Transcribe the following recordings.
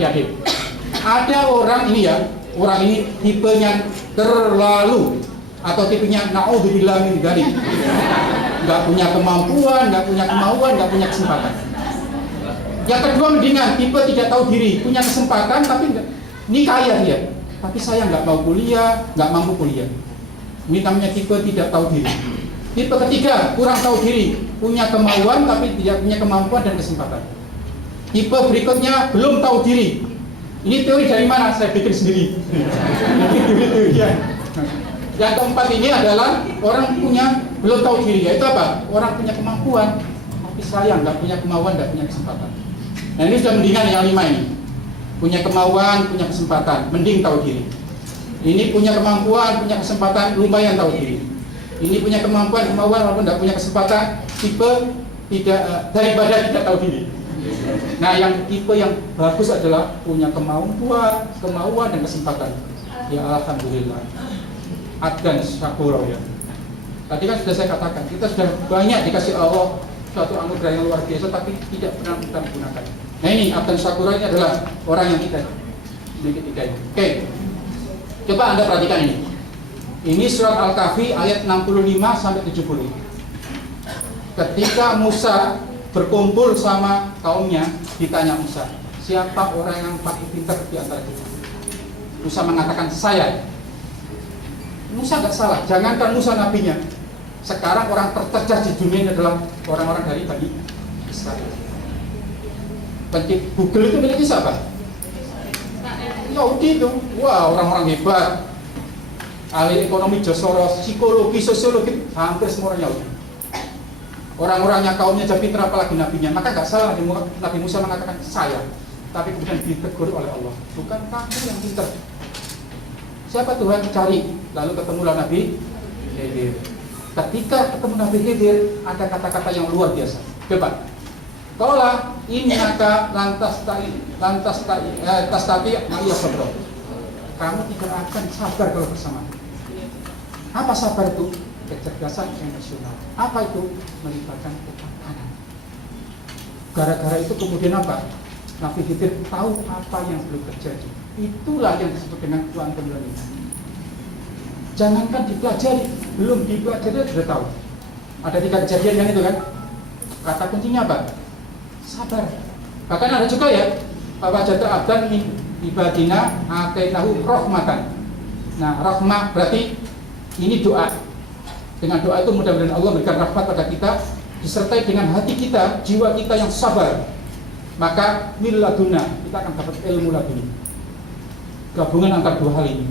adik-adik. Ada orang ini ya, orang ini tipenya terlalu atau tipenya naudzubillah min dzalik. Nggak punya kemampuan, nggak punya kemauan, nggak punya kesempatan. Yang kedua mendingan tipe tidak tahu diri, punya kesempatan tapi ini kaya dia, tapi saya nggak mau kuliah, nggak mampu kuliah. Ini namanya tipe tidak tahu diri. Tipe ketiga kurang tahu diri, punya kemauan tapi tidak punya kemampuan dan kesempatan. Tipe berikutnya belum tahu diri. Ini teori dari mana? Saya bikin sendiri. Yang keempat ini adalah orang punya belum tahu diri, yaitu apa? Orang punya kemampuan tapi sayang nggak punya kemauan, nggak punya kesempatan. Nah ini sudah mendingan yang 5 ini. Punya kemauan, punya kesempatan, mending tahu diri. Ini punya kemampuan, punya kesempatan, lumayan tahu diri. Ini punya kemampuan, kemauan, walaupun tidak punya kesempatan, tipe tidak daripada tidak tahu diri. Nah yang tipe yang bagus adalah punya kemauan dan kesempatan. Ya alhamdulillah. Adgan syakuro ya. Tadi kan sudah saya katakan, kita sudah banyak dikasih Allah suatu anugerah yang luar biasa, tapi tidak pernah kita gunakan. Nah ini adgan syakuro ini adalah orang yang kita ketiga ini. Oke, coba Anda perhatikan ini. Ini surat Al-Kahfi ayat 65-70. Ketika Musa berkumpul sama kaumnya, ditanya Musa, siapa orang yang paling pintar di antara kita? Musa mengatakan saya. Musa nggak salah, jangankan Musa nabinya. Sekarang orang tercerdas di dunia ini adalah orang-orang dari Bani Israel. Google itu miliknya siapa? Yahudi itu. Wah, orang-orang hebat. Ahli ekonomi, Soros, psikologi, sosiologi, hampir semua orang Yahudi. Orang-orangnya kaumnya jadi pintar, apalagi nabinya. Maka nggak salah Nabi Musa mengatakan saya. Tapi kemudian ditegur oleh Allah, bukan kamu yang pintar. Siapa Tuhan? Cari. Lalu ketemulah Nabi Khidir. Ketika ketemu Nabi Khidir, ada kata-kata yang luar biasa. Coba. Qala innaka lantas tastati ma'iya sabra. Kamu tidak akan sabar kalau bersama. Apa sabar itu? Kecerdasan emosional. Apa itu? Melibatkan ketabahan. Gara-gara itu kemudian apa? Nabi Khidir tahu apa yang belum terjadi. Itulah yang disebut dengan quantum learning. Jangankan dipelajari, belum dipelajari sudah tahu. Ada 3 kejadian yang itu kan. Kata kuncinya apa? Sabar. Bahkan ada juga ya, bahwa jatuh abdan min ibadina atainahu rahmatan. Nah, rahmah berarti ini doa. Dengan doa itu mudah-mudahan Allah memberikan rahmat pada kita, disertai dengan hati kita, jiwa kita yang sabar. Maka milladuna, kita akan dapat ilmu laduni. Gabungan antara 2 hal ini.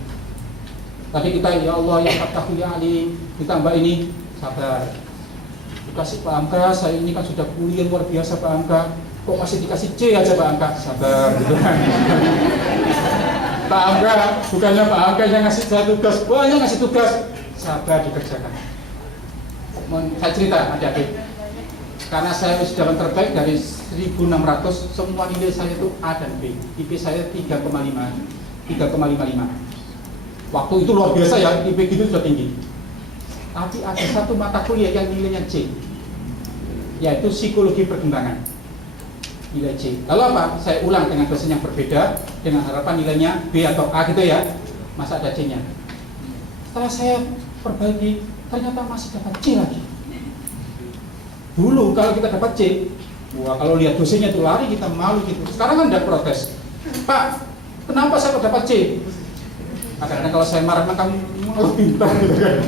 Tadi kita ya Allah ya Fatah ya Alim, ditambah ini sabar. Dikasih Pak Angka, saya ini kan sudah kuliah luar biasa Pak Angka, kok masih dikasih C aja Pak Angka, sabar. Gitu kan. Pak Angka, bukannya Pak Angka yang ngasih saya tugas, banyak ngasih tugas, sabar dikerjakan. Saya cerita adik-adik, karena saya sudah terbaik dari 1.600, semua nilai saya itu A dan B. IP saya 3,55. Waktu itu luar biasa ya, IP itu sudah tinggi. Tapi ada satu mata kuliah yang nilainya C, yaitu psikologi perkembangan. Nilai C. Lalu apa? Saya ulang dengan dosen yang berbeda, dengan harapan nilainya B atau A gitu ya. Masa ada C-nya? Setelah saya perbaiki, ternyata masih dapat C lagi. Dulu kalau kita dapat C, wah kalau lihat dosennya itu lari, kita malu gitu. Sekarang kan tidak protes. Pak, kenapa saya kok dapat C? Karena kalau saya marah, kamu lebih pintar gitu kan.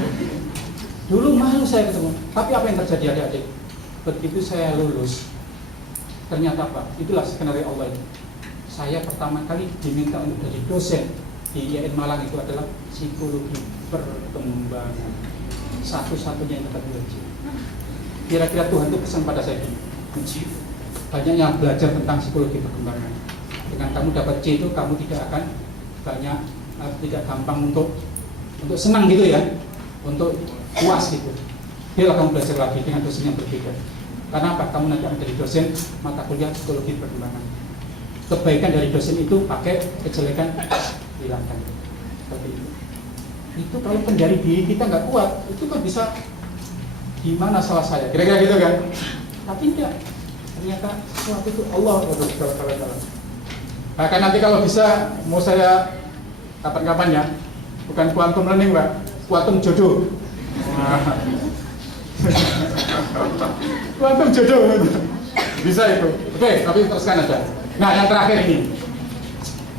Dulu malu saya ketemu. Tapi apa yang terjadi adik-adik? Begitu saya lulus, ternyata apa? Itulah skenario Allah itu. Saya pertama kali diminta untuk jadi dosen di IAIN Malang, itu adalah psikologi perkembangan. Satu-satunya yang dapat nilai C. Kira-kira Tuhan itu pesan pada saya ini, banyak yang belajar tentang psikologi perkembangan. Dengan kamu dapat C itu, kamu tidak akan tidak gampang untuk senang gitu ya, untuk puas gitu. Biarlah kamu belajar lagi dengan dosen yang berbeda. Karena apa? Kamu nanti akan jadi dosen mata kuliah psikologi perkembangan. Kebaikan dari dosen itu pakai, kejelekan hilangkan. Seperti itu. Itu kalau kendali diri kita nggak kuat, itu kan bisa gimana salah saya, kira-kira gitu kan? Tapi tidak. Ternyata sesuatu itu Allah SWT. Bahkan nanti kalau bisa mau saya kapan-kapan ya, bukan quantum learning Pak, quantum jodoh. Quantum jodoh bisa itu. Oke, tapi teruskan aja. Nah, yang terakhir ini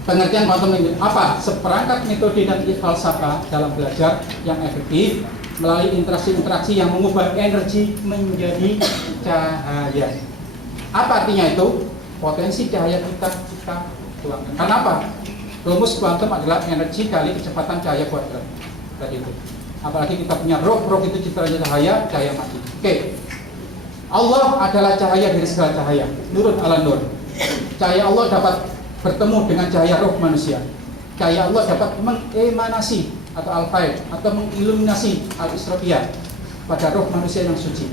pengertian quantum learning apa? Seperangkat metode dan falsafah dalam belajar yang efektif melalui interaksi-interaksi yang mengubah energi menjadi cahaya. Apa artinya itu? Potensi cahaya kita tuangkan. Kenapa? Rumus kuantum adalah energi kali kecepatan cahaya kuadrat. Tadi itu. Apalagi kita punya roh itu citranya cahaya mati. Oke. Allah adalah cahaya dari segala cahaya. Nurun ala nur. Cahaya Allah dapat bertemu dengan cahaya roh manusia. Cahaya Allah dapat mengemanasi atau al-faid atau mengiluminasi al-isrofiyah pada roh manusia yang suci.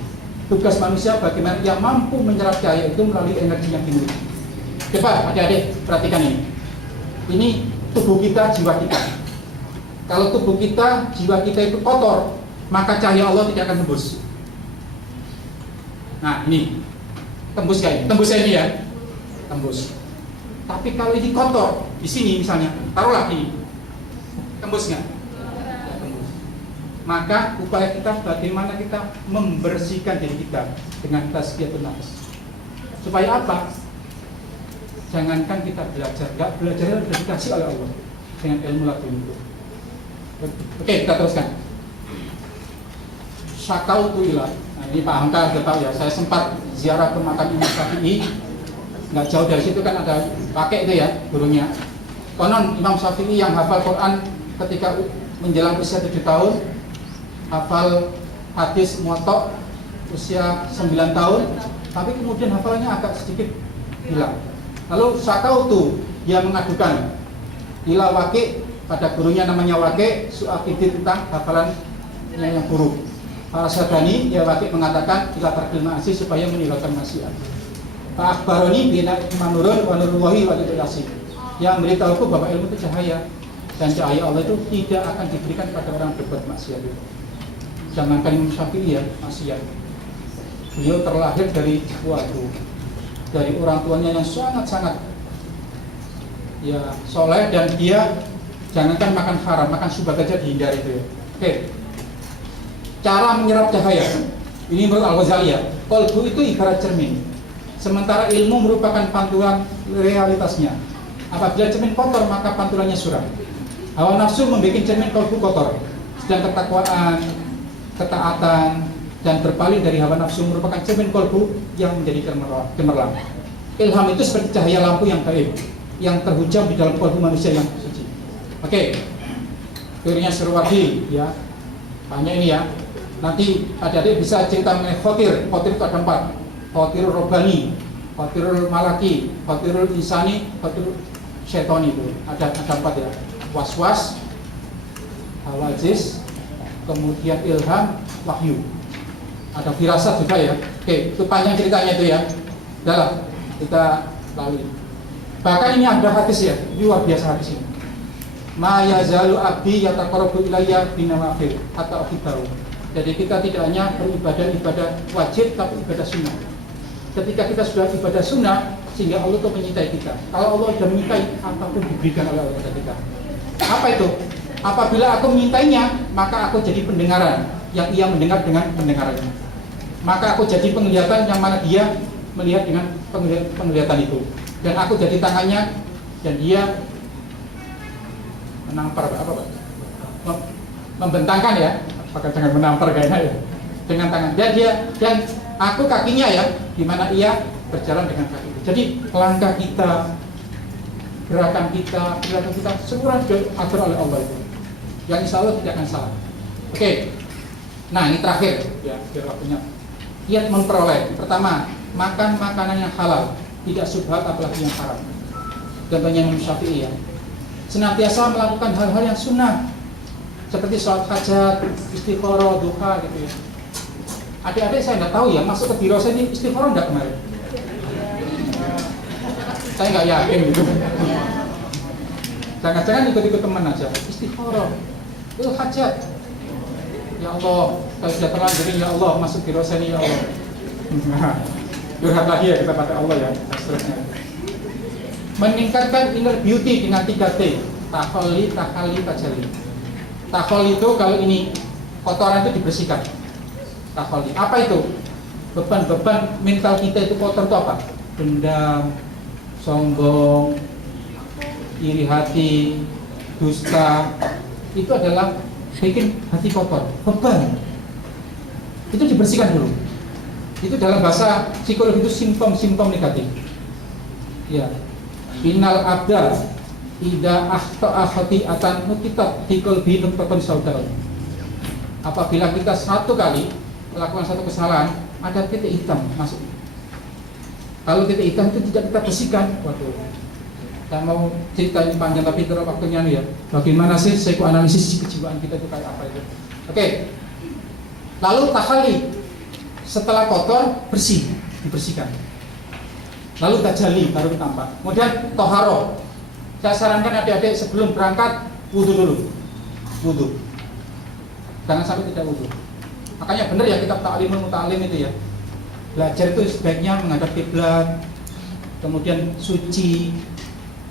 Tugas manusia bagaimana ia mampu menyerap cahaya itu melalui energi yang dimiliki. Coba adik-adik perhatikan ini. Ini tubuh kita, jiwa kita. Kalau tubuh kita, jiwa kita itu kotor, maka cahaya Allah tidak akan tembus. Nah ini, tembus gak ini? Tembus ini ya, tembus. Tapi kalau ini kotor, di sini misalnya, taruhlah ini, tembus nggak? Maka upaya kita bagaimana kita membersihkan diri kita dengan tazkiyatun nafs. Supaya apa? Jangankan kita belajar, nggak belajar sudah dikasih oleh Allah dengan ilmu laduni itu. Oke, kita teruskan. Syakautu ilah. Nah, ini Pak Hamka sudah tahu ya. Saya sempat ziarah ke makam Imam Syafi'i. Nggak jauh dari situ kan ada pakai itu ya gurunya. Konon Imam Syafi'i yang hafal Quran ketika menjelang usia 7 tahun, hafal hadis muwatta usia 9 tahun, tapi kemudian hafalannya agak sedikit hilang. Lalu syakautu, dia mengadukan ila Waqi' pada gurunya namanya Waqi' su'afidin tentang hafalannya yang buruk. Farasadani, ya Waqi' mengatakan ila tarkil ma'asi supaya meninggalkan maksiat. Pak Akbaroni bina manurun wa nurullahi wa yasin. Yang memberitahuku bahwa ilmu itu cahaya dan cahaya Allah itu tidak akan diberikan pada orang berbuat maksiat itu. Jangankan Imam Syafi'i ya, maksiat. Beliau terlahir dari dari orang tuanya yang sangat-sangat ya soleh, dan dia jangankan makan haram, makan subhat aja dihindari itu ya. Oke. Cara menyerap cahaya. Ini menurut Al-Ghazali ya. Qalbu itu ibarat cermin. Sementara ilmu merupakan pantulan realitasnya. Apabila cermin kotor, maka pantulannya suram. Hawa nafsu membuat cermin qalbu kotor. Sedang ketakwaan, ketaatan, dan berpaling dari hawa nafsu merupakan cermin qalbu yang menjadi gemerlap. Ilham itu seperti cahaya lampu yang gaib, yang terhujam di dalam qalbu manusia yang suci. Oke. Teorinya Surwardi ya. Hanya ini ya. Nanti adik-adik bisa cerita mengenai khotir. Khotir itu ada 4. Khotirul Robbani, Khotirul Malaki, Khotirul Insani, Khotirul Syaitoni itu ada 4 ya. Was-was, hawajis, kemudian ilham, wahyu. Ada firasat juga ya. Oke, itu panjang ceritanya itu ya. Dalam kita lalui. Bahkan ini ada hadis ya, luar biasa hadis ini. Ma yazalu abdi yataqarrabu ilayya binawafil hatta uhibbahu. Jadi kita tidak hanya beribadah wajib, tapi ibadah sunnah. Ketika kita sudah ibadah sunnah, sehingga Allah itu menyintai kita. Kalau Allah sudah menyintai, apapun diberikan oleh Allah kepada kita. Apa itu? Apabila aku menyintainya, maka aku jadi pendengaran yang ia mendengar dengan pendengarannya. Maka aku jadi penglihatan yang mana dia melihat dengan penglihatan itu. Dan aku jadi tangannya, dan dia menampar apa Pak? Membentangkan ya. Pakai jangan menampar kayaknya ya, dengan tangan. Dan aku kakinya ya, di mana ia berjalan dengan kaki. Jadi langkah kita, gerakan kita semua diatur oleh Allah itu. Yang insya Allah tidak akan salah. Oke. Nah ini terakhir ya, biar waktunya. Giat memperoleh. Pertama, makan makanan yang halal, tidak syubhat apalagi yang haram. Contohnya Imam Syafi'i ya. Senantiasa melakukan hal-hal yang sunnah, seperti sholat hajat, istikharah, duha gitu ya. Adik-adik saya nggak tahu ya, masuk ke biro saya ini istikharah nggak kemarin? Saya nggak yakin gitu. Jangan-jangan ikut-ikut teman aja. Istikharah, itu hajat. Ya Allah, kalau sudah terlanjur ya Allah, masuk biro saya ini ya Allah. Curhat lagi ya kita pada Allah ya, seterusnya. meningkatkan inner beauty dengan 3T, taholli, tahalli, tajalli. Taholli itu kalau ini kotoran itu dibersihkan. Taholli. Apa itu? Beban-beban mental kita itu kotor itu apa? Dendam, sombong, iri hati, dusta. Itu adalah bikin hati kotor. Beban. Itu dibersihkan dulu. Itu dalam bahasa psikologi itu simptom-simptom negatif. Ya. Innal abda idza akhta'a khati'atan nukitat fi qalbi nutfatun saudara. Apabila kita satu kali melakukan satu kesalahan, ada titik hitam masuk. Kalau titik hitam itu tidak kita bersihkan, waduh. Saya mau cerita ini panjang tapi terlalu waktunya nih ya. Bagaimana sih psikoanalisis kejiwaan kita itu kayak apa itu? Oke. Lalu tahalli, setelah kotor bersih, dibersihkan. Lalu tajalli baru tampak. Kemudian toharo. Saya sarankan adik-adik sebelum berangkat wudu dulu. Wudu. Jangan sampai tidak wudu. Makanya benar ya kitab Ta'limul Muta'allim itu ya. Belajar itu sebaiknya menghadap kiblat. Kemudian suci.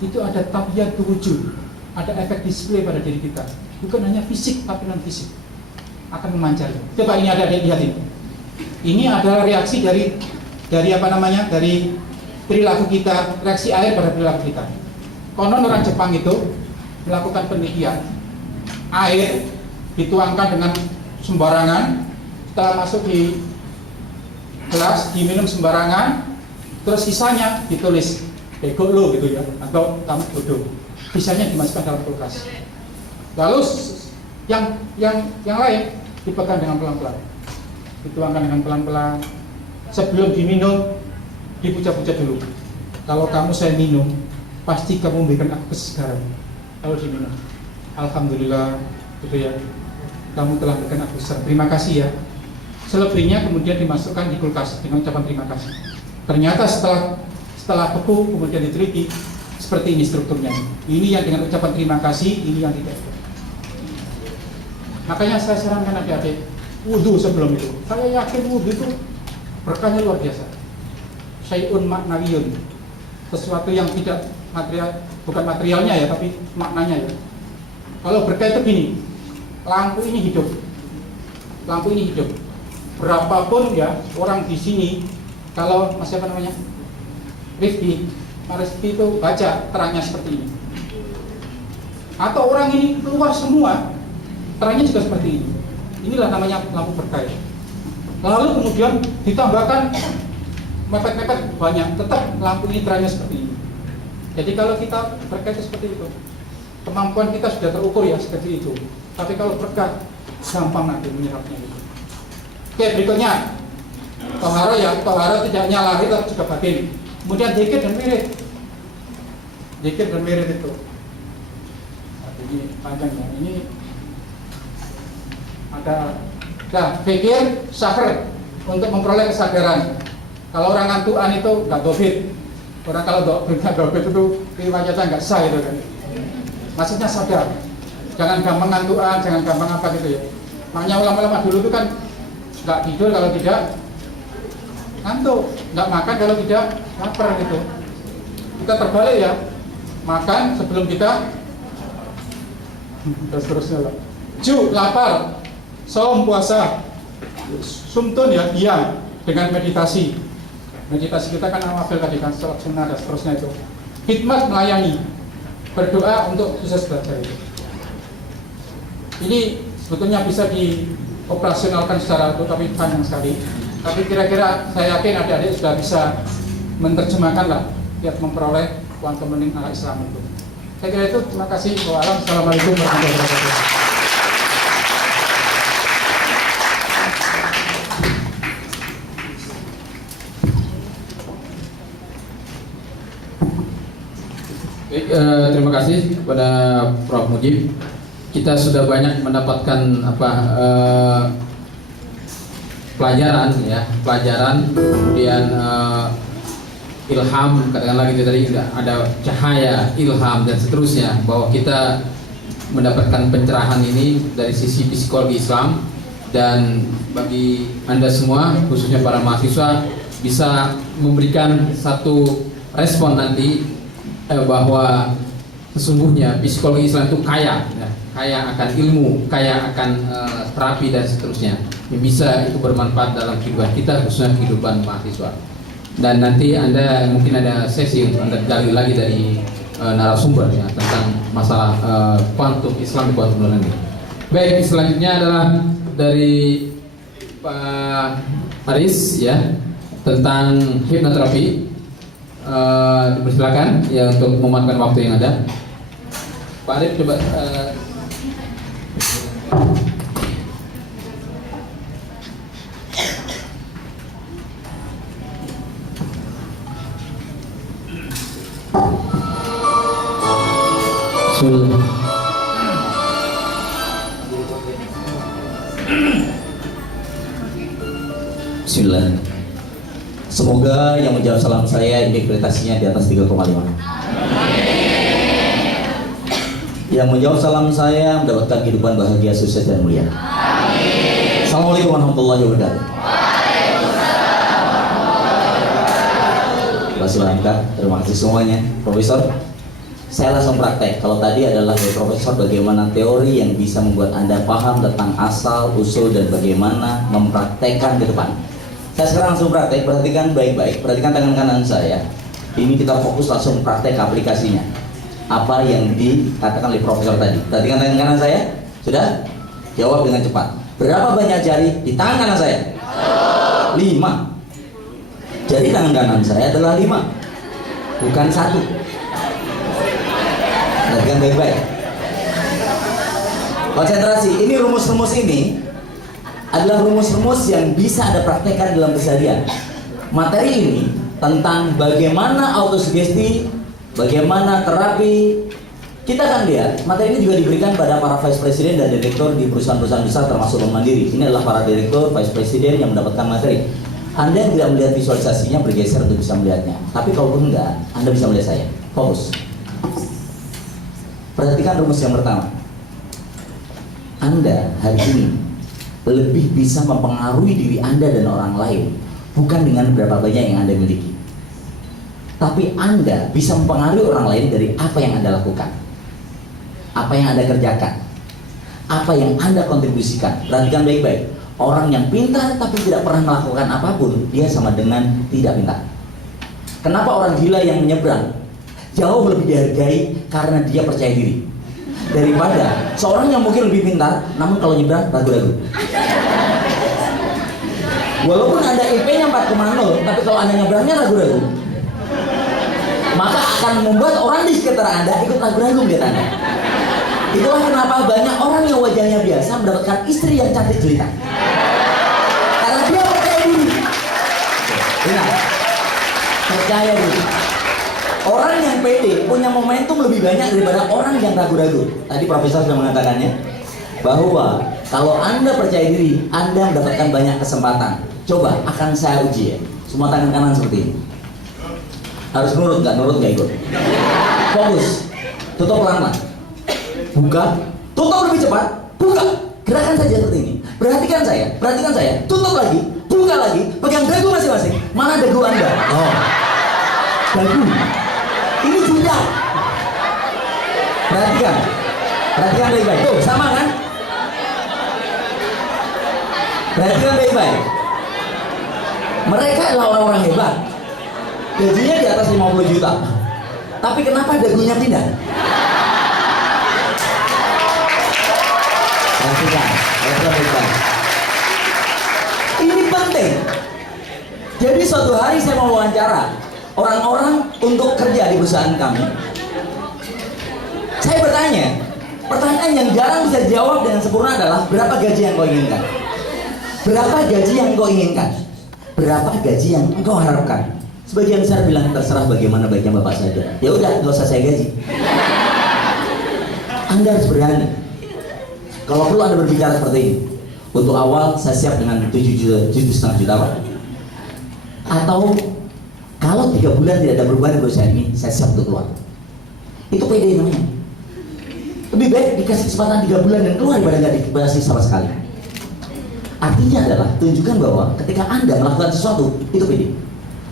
Itu ada tabiat wujud. Ada efek display pada diri kita. Bukan hanya fisik tapi non fisik. Akan memancar. Coba ini adik-adik lihat ini. Ini adalah reaksi dari apa namanya? Dari perilaku kita, reaksi air pada perilaku kita. Konon orang Jepang itu melakukan penelitian, air dituangkan dengan sembarangan, setelah masuk di gelas diminum sembarangan, terus sisanya ditulis bego lo gitu ya, atau kamu bodoh. Sisanya dimasukkan dalam kulkas. Lalu yang lain dipegang dengan pelan-pelan, dituangkan dengan pelan-pelan. Sebelum diminum dipuja-puja dulu. Kalau kamu saya minum, pasti kamu memberikan aku kesegaran. Kalau diminum, alhamdulillah, gitu ya. Kamu telah memberikan aku kesegaran. Terima kasih ya. Selebihnya kemudian dimasukkan di kulkas dengan ucapan terima kasih. Ternyata setelah beku kemudian diteliti, seperti ini strukturnya. Ini yang dengan ucapan terima kasih, ini yang tidak. Makanya saya sarankan adik-adik wudu sebelum itu. Saya yakin wudu itu berkahnya luar biasa. Syai'un maknawiyun, sesuatu yang tidak material, bukan materialnya ya, tapi maknanya ya. Kalau berkah itu gini, lampu ini hidup, lampu ini hidup. Berapapun ya orang di sini, kalau masih apa namanya, Rifki itu baca terangnya seperti ini. Atau orang ini keluar semua, terangnya juga seperti ini. Inilah namanya lampu berkah. Lalu kemudian ditambahkan mepet-mepet banyak, tetap lampu ini terangnya seperti ini. Jadi kalau kita berkah itu seperti itu, kemampuan kita sudah terukur ya seperti itu. Tapi kalau berkah gampang nanti menyerapnya itu. Oke, berikutnya toharo ya, toharo tidak hanya lahir tapi juga batin. Kemudian dzikir dan wirid. Dzikir dan wirid itu. Nah, ini panjang ya. Ini ada fikir syahr untuk memperoleh kesadaran. Kalau orang ngantuan itu nggak dobit. Orang kalau nggak dobit itu riwayatnya nggak sah itu kan. Maksudnya sadar. Jangan gampang ngantuan, jangan gampang apa gitu ya. Makanya ulama-ulama dulu itu kan nggak tidur kalau tidak ngantuk, nggak makan kalau tidak lapar gitu. Kita terbalik ya. Makan sebelum kita terus terusnya lah. Lapar. Saum puasa. Sumtun ya diam dengan meditasi. Meditasi kita kan awafil tadi kan, sholat sunnah dan seterusnya itu. Khidmat melayani, berdoa untuk sukses belajar itu. Ini sebetulnya bisa dioperasionalkan secara utuh tapi panjang sekali. Tapi kira-kira saya yakin adik-adik sudah bisa menerjemahkan lah, biar memperoleh quantum learning ala Islam itu. Saya kira itu. Terima kasih. Wassalamualaikum warahmatullahi wabarakatuh. Baik, terima kasih kepada Prof. Mujib. Kita sudah banyak mendapatkan pelajaran, kemudian ilham, katakanlah gitu tadi ada cahaya, ilham dan seterusnya, bahwa kita mendapatkan pencerahan ini dari sisi psikologi Islam. Dan bagi Anda semua, khususnya para mahasiswa, bisa memberikan satu respon nanti bahwa sesungguhnya psikologi Islam itu kaya, ya, kaya akan ilmu, kaya akan terapi dan seterusnya, yang bisa itu bermanfaat dalam kehidupan kita, khususnya kehidupan mahasiswa. Dan nanti Anda mungkin ada sesi untuk Anda gali lagi dari narasumber ya tentang masalah kuantum Islam di kuantum learning. Baik, selanjutnya adalah dari Pak Aris ya tentang hipnoterapi. Dipersilakan ya untuk memanfaatkan waktu yang ada. Pak Arif coba Bismillah. Semoga yang menjawab salam saya integritasnya di atas 3,5. Yang menjawab salam saya mendapatkan kehidupan bahagia, sukses dan mulia. Assalamualaikum warahmatullahi wabarakatuh. Terima kasih semuanya. Profesor, saya langsung praktek. Kalau tadi adalah dari profesor bagaimana teori yang bisa membuat Anda paham tentang asal, usul, dan bagaimana mempraktekkan ke depan. Saya sekarang langsung praktek, perhatikan baik-baik. Perhatikan tangan kanan saya. Ini kita fokus langsung praktek aplikasinya. Apa yang dikatakan oleh profesor tadi. Perhatikan tangan kanan saya. Sudah? Jawab dengan cepat. Berapa banyak jari di tangan kanan saya? 5. Jari tangan kanan saya adalah 5, bukan 1. Perhatikan baik-baik. Konsentrasi. Ini rumus-rumus ini adalah rumus-rumus yang bisa Anda praktekkan dalam keseharian. Materi ini tentang bagaimana autosugesti, bagaimana terapi. Kita akan lihat, materi ini juga diberikan pada para vice president dan direktur di perusahaan-perusahaan besar termasuk Bank Mandiri. Ini adalah para direktur, vice president yang mendapatkan materi. Anda yang tidak melihat visualisasinya bergeser untuk bisa melihatnya. Tapi kalau enggak, Anda bisa melihat saya. Fokus. Perhatikan rumus yang pertama. Anda hari ini lebih bisa mempengaruhi diri Anda dan orang lain bukan dengan berapa banyak yang Anda miliki, tapi Anda bisa mempengaruhi orang lain dari apa yang Anda lakukan, apa yang Anda kerjakan, apa yang Anda kontribusikan. Perhatikan baik-baik. Orang yang pintar tapi tidak pernah melakukan apapun, dia sama dengan tidak pintar. Kenapa orang gila yang menyeberang jauh lebih dihargai? Karena dia percaya diri, daripada seorang yang mungkin lebih pintar namun kalau nyebrang ragu-ragu. Walaupun Anda IP-nya 4,0, tapi kalau Anda nyebrangnya ragu-ragu, maka akan membuat orang di sekitar Anda ikut ragu-ragu melihat Anda. Itulah kenapa banyak orang yang wajahnya biasa mendapatkan istri yang cantik jelita, karena dia percaya diri. Benar, percaya diri. Orang yang pede punya momentum lebih banyak daripada orang yang ragu-ragu. Tadi profesor sudah mengatakannya bahwa kalau Anda percaya diri, Anda mendapatkan banyak kesempatan. Coba akan saya uji ya. Semua tangan kanan seperti ini. Harus nurut nggak ikut. Fokus. Tutup pelan-pelan. Buka. Tutup lebih cepat. Buka. Gerakan saja seperti ini. Perhatikan saya. Tutup lagi. Buka lagi. Pegang dagu masing-masing. Mana dagu Anda? Oh. Dagu. Ini jidat. Perhatikan baik-baik. Tuh, sama kan? Perhatikan baik-baik. Mereka adalah orang-orang hebat. Gajinya di atas 50 juta. Tapi kenapa dagunya pindah? Perhatikan baik-baik. Ini penting. Jadi suatu hari saya mau wawancara orang-orang untuk kerja di perusahaan kami. Saya bertanya, pertanyaan yang jarang bisa dijawab dengan sempurna adalah berapa gaji yang kau inginkan? Berapa gaji yang kau inginkan? Berapa gaji yang engkau harapkan? Sebagian besar bilang terserah bagaimana baiknya Bapak saja. Ya udah, nggak usah saya gaji. Anda harus berani. Kalau perlu Anda berbicara seperti ini. Untuk awal saya siap dengan 7,5 juta Pak. Atau kalau 3 bulan tidak ada perubahan di perusahaan ini, saya siap untuk keluar. Itu pede namanya. Lebih baik dikasih kesempatan 3 bulan dan keluar daripada nggak dikasih sama sekali. Artinya adalah tunjukkan bahwa ketika Anda melakukan sesuatu itu pede,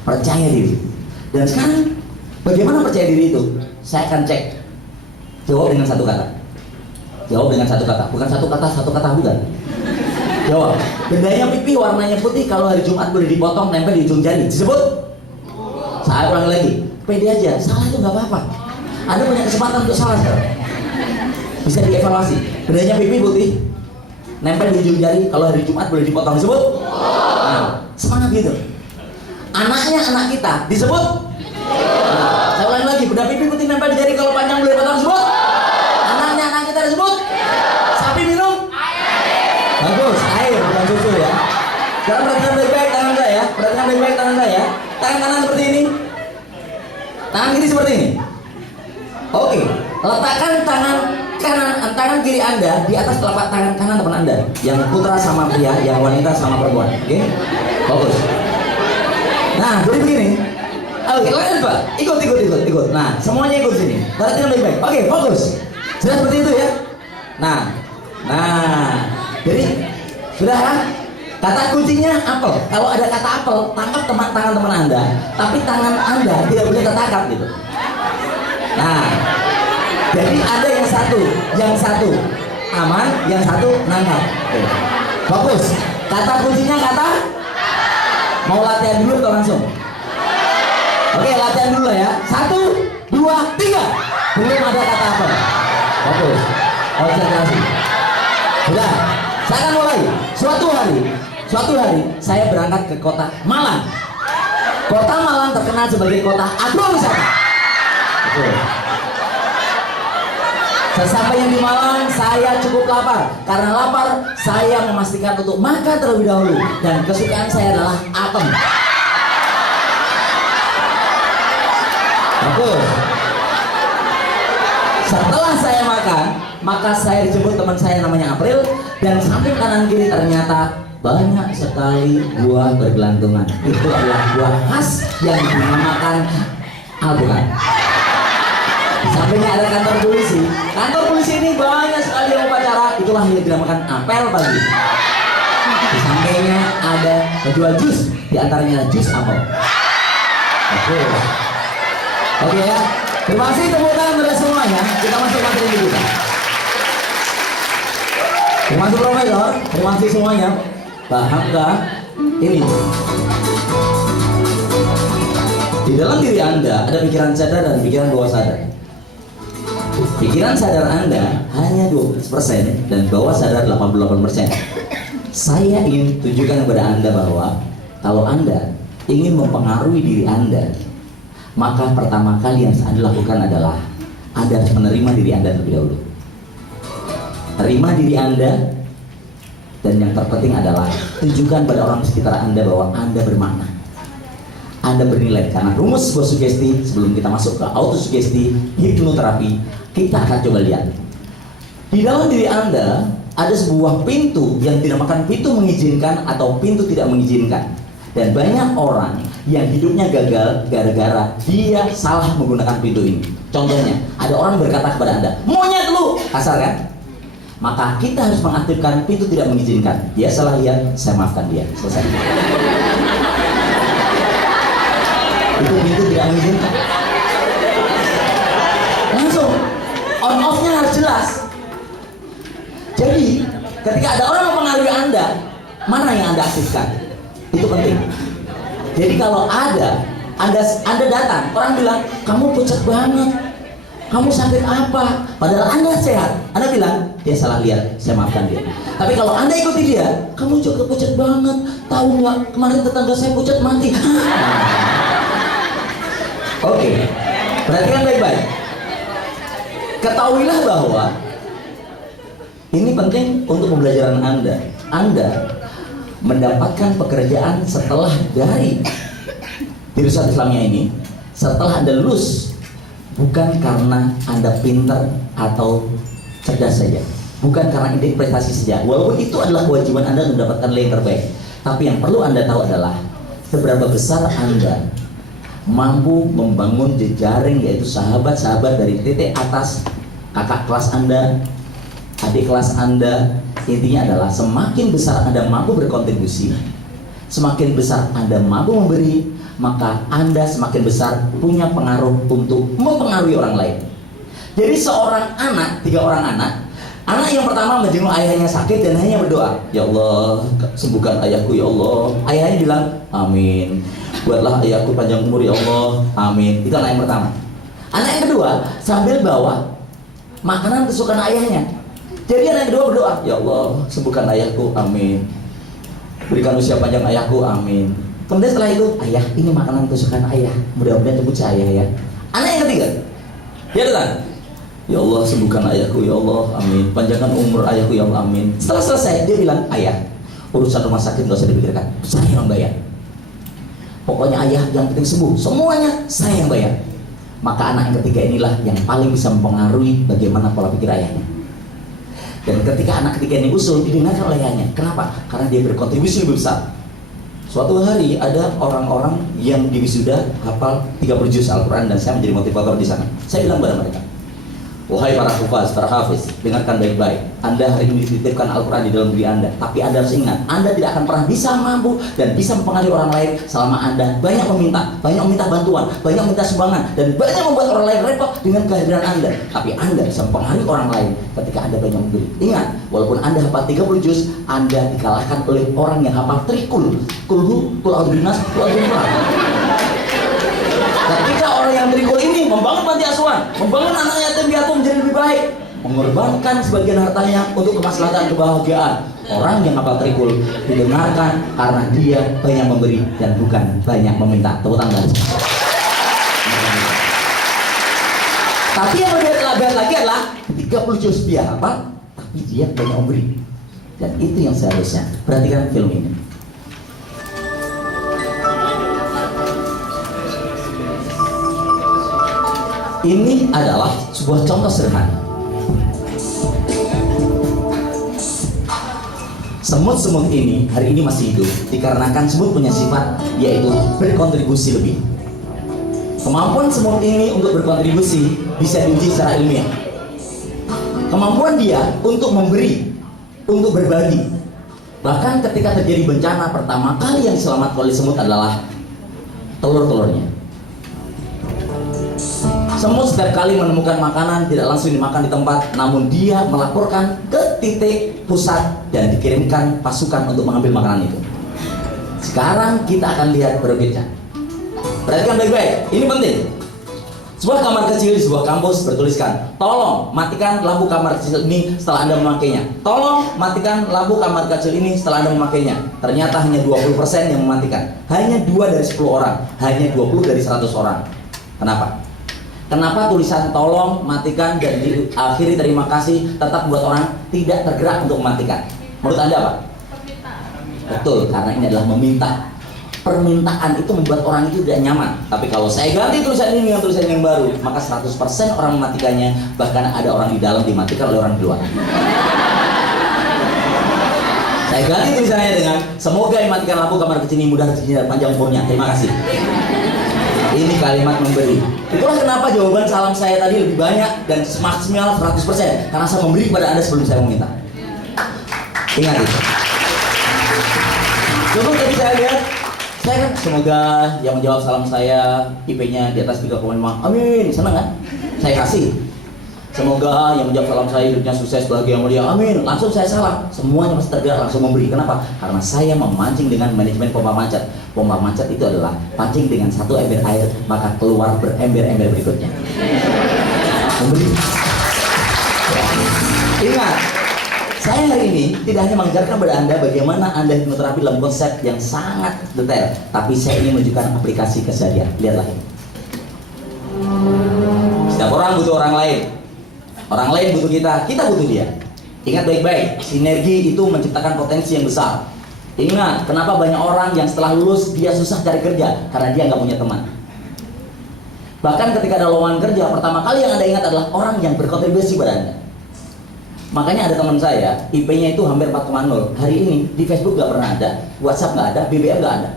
percaya diri. Dan sekarang bagaimana percaya diri itu? saya akan cek. Jawab dengan satu kata. Jawab dengan satu kata, bukan satu kata bukan. Jawab. Bendanya pipi warnanya putih, kalau hari Jumat boleh dipotong nempel di ujung jari. Disebut? Saya ulangi lagi. Pede aja, salah itu nggak apa-apa. Anda punya kesempatan untuk salah sekarang. Bisa dievaluasi. Bendanya pipi putih, nempel di ujung jari, kalau hari Jumat boleh dipotong. Disebut? Nah, semangat gitu. Anaknya anak kita disebut? Nah, saya ulangi lagi. Benda pipi putih nempel di jari, kalau panjang boleh dipotong. Disebut? Anaknya anak kita disebut? Sapi minum? Bagus, air bukan susu ya. Sekarang perhatikan baik-baik tangan saya. Perhatikan baik-baik tangan saya. Tangan kanan seperti ini. Tangan kiri seperti ini. Oke, letakkan tangan kiri Anda di atas telapak tangan kanan teman Anda. Yang putra sama pria, yang wanita sama perempuan. Oke? Bagus. Nah, jadi begini. Oke, lanjut Pak. Ikut. Nah, semuanya ikut sini. Perhatikan baik-baik. Oke, fokus. Sudah seperti itu ya. Nah. Jadi sudah ya? Kata kuncinya apel. Kalau ada kata apel, tangkap tangan teman Anda, tapi tangan Anda tidak boleh tertangkap gitu. Nah, jadi ada yang satu aman, yang satu nangkap. Fokus. Kata kuncinya kata. Mau latihan dulu atau langsung? Oke, latihan dulu ya. 1, 2, 3. Belum ada kata apel. Fokus. Konsentrasi. Sudah. Saya akan mulai. Suatu hari saya berangkat ke kota Malang. Kota Malang terkenal sebagai kota agrowisata. Betul. Sesampainya di Malang, saya cukup lapar. Karena lapar, saya memastikan untuk makan terlebih dahulu. Dan kesukaan saya adalah apem. Betul. Setelah saya makan, maka saya dijemput teman saya namanya April, dan samping kanan kiri ternyata banyak sekali buah bergelantungan. Itu adalah buah khas yang dinamakan alpukat. Di sampingnya ada kantor polisi. Kantor polisi ini banyak sekali upacara. Itulah yang dinamakan apel pagi. Di sampingnya ada penjual jus, diantaranya jus apel. Oke ya. Terima kasih, tepuk tangan untuk semuanya. Kita masuk materi kita. Terima kasih Profesor, terima kasih semuanya. Pahamkah ini? Di dalam diri Anda ada pikiran sadar dan pikiran bawah sadar. Pikiran sadar Anda hanya 12% dan bawah sadar 88%. Saya ingin tunjukkan kepada Anda bahwa kalau Anda ingin mempengaruhi diri Anda, maka pertama kali yang Anda lakukan adalah Anda harus menerima diri Anda terlebih dahulu. Terima diri Anda, dan yang terpenting adalah tunjukkan pada orang di sekitar Anda bahwa Anda bermakna, Anda bernilai. Karena rumus sebuah sugesti, sebelum kita masuk ke autosugesti, hipnoterapi, kita akan coba lihat di dalam diri Anda ada sebuah pintu yang dinamakan pintu mengizinkan atau pintu tidak mengizinkan. Dan banyak orang yang hidupnya gagal gara-gara dia salah menggunakan pintu ini. Contohnya, ada orang berkata kepada Anda, monyet lu, kasar kan? Maka kita harus mengaktifkan pintu tidak mengizinkan. Dia salah lihat, saya maafkan dia. Selesai. Itu pintu tidak mengizinkan. Langsung on off-nya harus jelas. Jadi ketika ada orang mempengaruhi Anda, mana yang Anda aktifkan? Itu penting. Jadi kalau ada Anda datang, orang bilang kamu pucat banget, kamu sakit apa? Padahal Anda sehat. Anda bilang dia salah lihat, saya maafkan dia. Tapi kalau Anda ikuti dia, kamu juga pucat banget. Tahu nggak, kemarin tetangga saya pucat mati. Oke, perhatikan baik-baik. Ketahuilah bahwa ini penting untuk pembelajaran Anda. Anda mendapatkan pekerjaan setelah dari Dirusat Islamia ini, setelah Anda lulus, bukan karena Anda pintar atau cerdas saja, bukan karena ide prestasi saja, walaupun itu adalah kewajiban Anda untuk mendapatkan nilai yang terbaik. Tapi yang perlu Anda tahu adalah seberapa besar Anda mampu membangun jejaring, yaitu sahabat-sahabat dari titik atas, kakak kelas Anda, adik kelas Anda. Intinya adalah semakin besar Anda mampu berkontribusi, semakin besar Anda mampu memberi, maka Anda semakin besar punya pengaruh untuk mempengaruhi orang lain. Jadi seorang anak, 3 orang anak yang pertama menjenguk ayahnya sakit dan hanya berdoa, "Ya Allah, sembuhkan ayahku ya Allah." Ayahnya bilang, "Amin. Buatlah ayahku panjang umur ya Allah. Amin." Itu anak yang pertama. Anak yang kedua sambil bawa makanan kesukaan ayahnya. Jadi anak yang kedua berdoa, "Ya Allah, sembuhkan ayahku. Amin. Berikan usia panjang ayahku. Amin." Kemudian setelah itu, "Ayah, ini makanan kesukaan ayah. Mudah-mudahan jemput saya ya." Anak yang ketiga, dia datang, "Ya Allah, sembuhkan ayahku ya Allah. Amin. Panjangkan umur ayahku ya Allah. Amin." Setelah selesai, dia bilang, "Ayah, urusan rumah sakit gak usah dipikirkan. Saya yang bayar. Pokoknya ayah yang penting sembuh. Semuanya saya yang bayar." Maka anak yang ketiga inilah yang paling bisa mempengaruhi bagaimana pola pikir ayahnya. Dan ketika anak ketiga ini usul, didengarkan oleh ayahnya. Kenapa? Karena dia berkontribusi lebih besar. Suatu hari ada orang-orang yang di wisuda hafal 30 juz Al-Quran dan saya menjadi motivator di sana. Saya bilang kepada mereka, "Wahai para hufaz, para hafiz, dengarkan baik-baik. Anda hari ini dititipkan Al-Quran di dalam diri Anda. Tapi Anda harus ingat, Anda tidak akan pernah bisa mampu dan bisa mempengaruhi orang lain selama Anda banyak meminta bantuan, banyak meminta sumbangan, dan banyak membuat orang lain repot dengan kehadiran Anda. Tapi Anda bisa mempengaruhi orang lain ketika Anda banyak memberi. Ingat, walaupun Anda hafal 30 juz, Anda dikalahkan oleh orang yang hafal trikul. Kulhu, kul a'udzubinas, kul a'udzubillah. Ketika orang yang trikul ini membangun panti asuhan, membangun anak yatim piatu menjadi lebih baik, mengorbankan sebagian hartanya untuk kemaslahatan kebahagiaan. Orang yang hafal trikul didengarkan karena dia banyak memberi dan bukan banyak meminta. Tepuk tangan. Tapi yang lebih hebat lagi adalah 30 juz dia apa? Tapi dia banyak memberi. Dan itu yang seharusnya. Perhatikan film ini. Ini adalah sebuah contoh sederhana. Semut-semut ini hari ini masih hidup dikarenakan semut punya sifat yaitu berkontribusi lebih. Kemampuan semut ini untuk berkontribusi bisa diuji secara ilmiah. Kemampuan dia untuk memberi, untuk berbagi. Bahkan ketika terjadi bencana, pertama kali yang diselamatkan oleh semut adalah telur-telurnya. Semut setiap kali menemukan makanan tidak langsung dimakan di tempat, namun dia melaporkan ke titik pusat dan dikirimkan pasukan untuk mengambil makanan itu. Sekarang kita akan lihat berbeda. Perhatikan baik-baik, ini penting. Sebuah kamar kecil di sebuah kampus bertuliskan, "Tolong matikan lampu kamar kecil ini setelah Anda memakainya. Tolong matikan lampu kamar kecil ini setelah Anda memakainya." Ternyata hanya 20% yang mematikan. Hanya 2 dari 10 orang, hanya 20 dari 100 orang. Kenapa? Kenapa tulisan "tolong matikan" dan diakhiri "terima kasih" tetap membuat orang tidak tergerak untuk mematikan? Menurut Anda apa? Betul, karena ini adalah meminta. Permintaan itu membuat orang itu tidak nyaman. Tapi kalau saya ganti tulisan ini dengan tulisan yang baru, maka 100% orang mematikannya. Bahkan ada orang di dalam dimatikan oleh orang di luar. Saya ganti tulisannya dengan "semoga dimatikan lampu kamar kecil ini, mudah rezeki dan panjang umurnya. Terima kasih." Ini kalimat memberi. Itulah kenapa jawaban salam saya tadi lebih banyak dan maksimal 100%. Karena saya memberi kepada Anda sebelum saya meminta. Ingat itu. Coba tadi saya lihat, saya kan semoga yang menjawab salam saya IP-nya di atas 3,5. Amin, senang kan? Saya kasih. Semoga yang menjawab salam saya hidupnya sukses, bahagia, mulia. Amin. Langsung saya salam. Semuanya pasti tergerak langsung memberi. Kenapa? Karena saya memancing dengan manajemen pompa mancat. Pompa mancat itu adalah pancing dengan 1 ember air, maka keluar berember-ember berikutnya. Memberi. Ingat, saya hari ini tidak hanya mengajarkan kepada Anda bagaimana Anda hipnoterapi dalam konsep yang sangat detail, tapi saya ingin menunjukkan aplikasi keseharian. Lihatlah ini. Setiap orang butuh orang lain. Orang lain butuh kita butuh dia. Ingat baik-baik, sinergi itu menciptakan potensi yang besar. Ingat, kenapa banyak orang yang setelah lulus dia susah cari kerja? Karena dia nggak punya teman. Bahkan ketika ada lowongan kerja, pertama kali yang Anda ingat adalah orang yang berkontribusi pada Anda. Makanya ada teman saya, IP-nya itu hampir 4,0. Hari ini di Facebook nggak pernah ada, WhatsApp nggak ada, BBM nggak ada.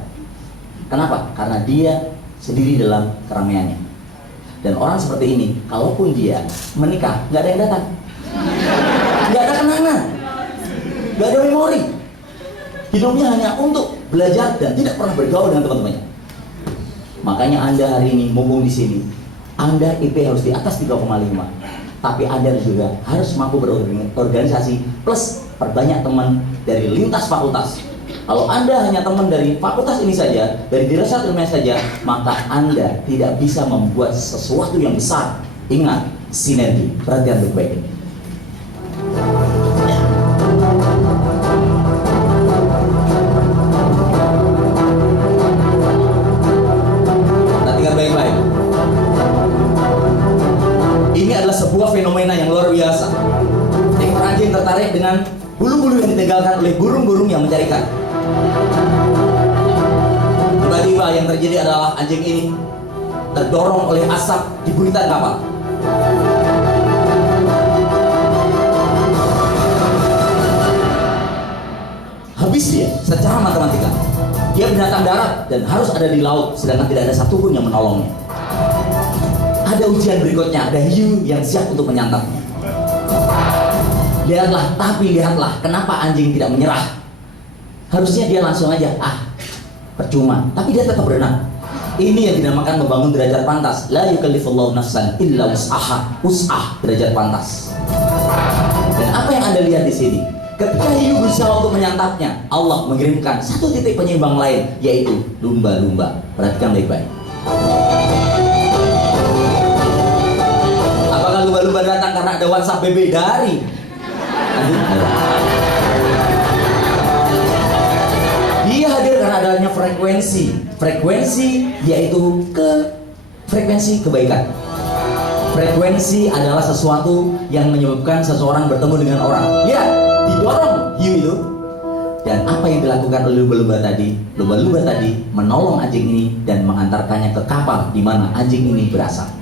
Kenapa? Karena dia sendiri dalam keramaiannya. Dan orang seperti ini, kalaupun dia menikah, nggak ada yang datang, nggak ada kenangan, nggak ada memori. Hidupnya hanya untuk belajar dan tidak pernah bergaul dengan teman-temannya. Makanya Anda hari ini mumpung di sini, Anda IP harus di atas 3,5. Tapi Anda juga harus mampu berorganisasi plus perbanyak teman dari lintas fakultas. Kalau Anda hanya teman dari fakultas ini saja, dari dirasat ilmiah saja, maka Anda tidak bisa membuat sesuatu yang besar. Ingat, sinergi. Perhatian baik-baik. Perhatikan baik-baik. Ini adalah sebuah fenomena yang luar biasa. Ekor anjing tertarik dengan bulu-bulu yang ditinggalkan oleh burung-burung yang mencarikan. Tiba-tiba yang terjadi adalah anjing ini terdorong oleh asap di buritan kapal. Habis dia secara matematika. Dia binatang darat dan harus ada di laut, sedangkan tidak ada satupun yang menolongnya. Ada ujian berikutnya, ada hiu yang siap untuk menyantapnya. Lihatlah, tapi lihatlah, kenapa anjing tidak menyerah? Harusnya dia langsung aja, percuma. Tapi dia tetap berenang. Ini yang dinamakan membangun derajat pantas. La yukallifullahu nafsan illa wus'aha. Wus'ah, derajat pantas. Dan apa yang Anda lihat di sini? Ketika hiu berusaha untuk menyantapnya, Allah mengirimkan satu titik penyeimbang lain, yaitu lumba-lumba. Perhatikan baik-baik. Apakah lumba-lumba datang karena ada WhatsApp BB dari? Dia hadir karena adanya frekuensi yaitu frekuensi kebaikan. Frekuensi adalah sesuatu yang menyebabkan seseorang bertemu dengan orang. Lihat, didorong hiu itu. Dan apa yang dilakukan oleh lumba-lumba tadi? Lumba-lumba tadi menolong anjing ini dan mengantarkannya ke kapal di mana anjing ini berasal.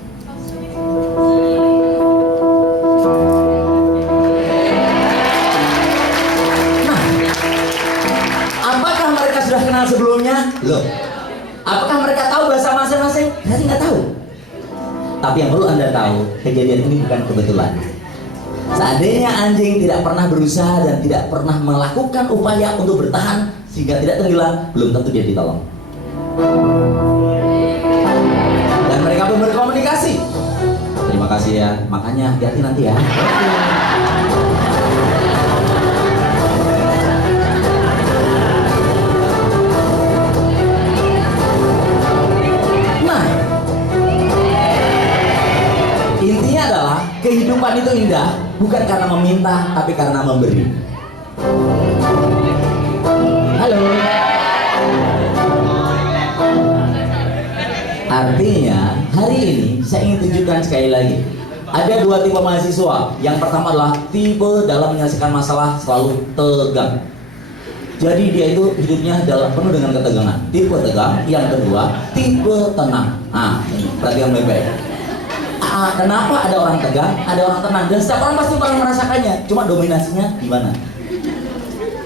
Sebelumnya, loh, apakah mereka tahu bahasa masing-masing? Saya nggak tahu. Tapi yang perlu Anda tahu, kejadian ini bukan kebetulan. Seandainya anjing tidak pernah berusaha dan tidak pernah melakukan upaya untuk bertahan sehingga tidak tenggelam, belum tentu dia ditolong. Dan mereka pun berkomunikasi. Terima kasih ya, makanya hati-hati nanti ya. Kehidupan itu indah bukan karena meminta, tapi karena memberi. Halo. Artinya hari ini saya ingin tunjukkan sekali lagi. Ada dua tipe mahasiswa. Yang pertama adalah tipe dalam menyelesaikan masalah selalu tegang. Jadi dia itu hidupnya penuh dengan ketegangan. Tipe tegang. Yang kedua tipe tenang. Ini perhatikan baik-baik. Kenapa ada orang tegang, ada orang tenang, dan setiap orang pasti pernah merasakannya. Cuma dominasinya di mana?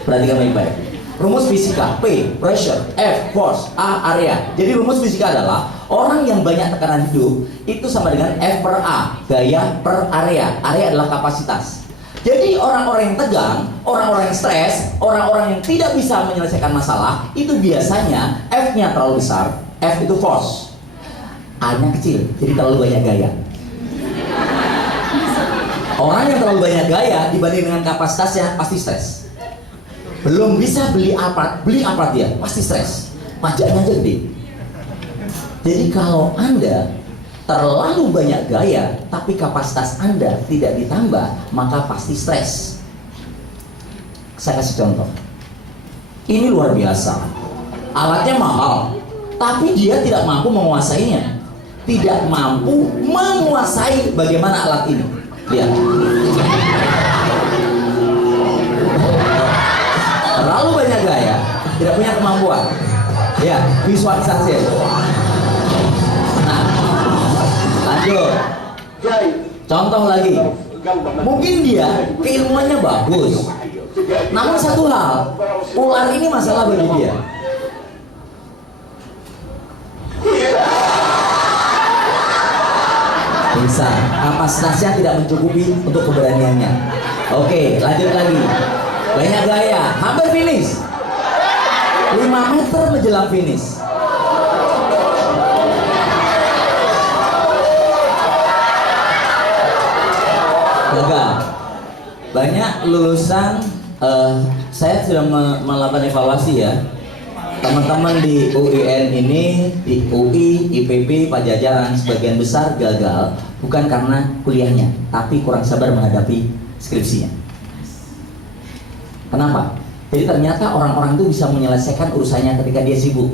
Perhatikan baik-baik. Rumus fisika: P pressure, F force, A area. Jadi rumus fisika adalah orang yang banyak tekanan hidup itu sama dengan F per A, gaya per area. Area adalah kapasitas. Jadi orang-orang yang tegang, orang-orang yang stres, orang-orang yang tidak bisa menyelesaikan masalah itu biasanya F-nya terlalu besar, F itu force, A-nya kecil, jadi terlalu banyak gaya. Orang yang terlalu banyak gaya dibanding dengan kapasitasnya pasti stres. Belum bisa beli apa dia pasti stres. Pajaknya aja gede. Jadi kalau Anda terlalu banyak gaya tapi kapasitas Anda tidak ditambah, maka pasti stres. Saya kasih contoh. Ini luar biasa. Alatnya mahal, tapi dia tidak mampu menguasainya. Tidak mampu menguasai bagaimana alat ini. Lihat. Terlalu banyak gaya, tidak punya kemampuan. Ya, visualisasi. Nah, lanjut. Contoh lagi. Mungkin dia keilmuannya bagus. Namun satu hal, ular ini masalah bagi dia. Bisa, kapasitasnya tidak mencukupi untuk keberaniannya. Oke, lanjut lagi. Banyak gaya, hampir finish. 5 meter menjelang finish. gagal. Banyak lulusan, saya sudah melakukan evaluasi ya. Teman-teman di UIN ini, di UI, IPB, Pajajaran sebagian besar gagal bukan karena kuliahnya, tapi kurang sabar menghadapi skripsinya. Kenapa? Jadi ternyata orang-orang itu bisa menyelesaikan urusannya ketika dia sibuk.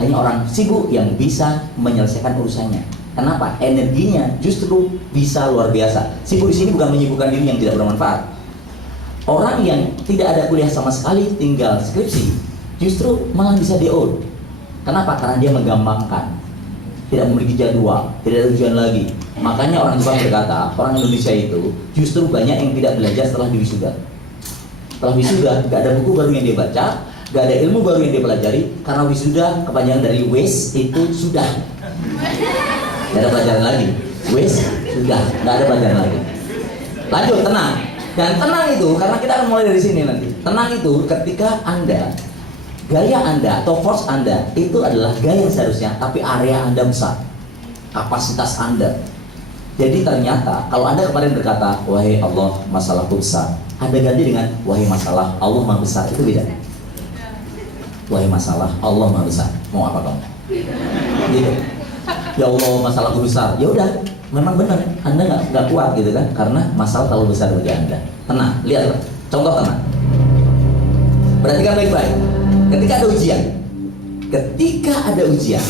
Hanya orang sibuk yang bisa menyelesaikan urusannya. Kenapa? Energinya justru bisa luar biasa. Sibuk di sini bukan menyibukkan diri yang tidak bermanfaat. Orang yang tidak ada kuliah sama sekali, tinggal skripsi, justru malah bisa DO. Kenapa? Karena dia menggampangkan, tidak memiliki jadwal, tidak ada ujian lagi. Makanya orang Jepang berkata, orang Indonesia itu justru banyak yang tidak belajar setelah wisuda. Setelah wisuda, gak ada buku baru yang dia baca, gak ada ilmu baru yang dia pelajari, karena wisuda kepanjangan dari wis itu sudah. Gak ada pelajaran lagi. Wis sudah, gak ada pelajaran lagi. Lanjut, tenang. Dan tenang itu, karena kita akan mulai dari sini nanti. Tenang itu ketika Anda, gaya Anda atau force Anda itu adalah gaya yang seharusnya, tapi area Anda besar, kapasitas Anda. Jadi ternyata kalau Anda kemarin berkata, wahai Allah masalahku besar, Anda ganti dengan wahai masalah Allah maha besar, itu beda. Wahai masalah Allah maha besar, mau apa kamu? Gitu. Ya Allah masalahku besar, ya udah, memang benar Anda nggak kuat gitu kan, karena masalah terlalu besar bagi Anda. Tenang, lihat contoh tenang. Perhatikan baik-baik. Ketika ada ujian,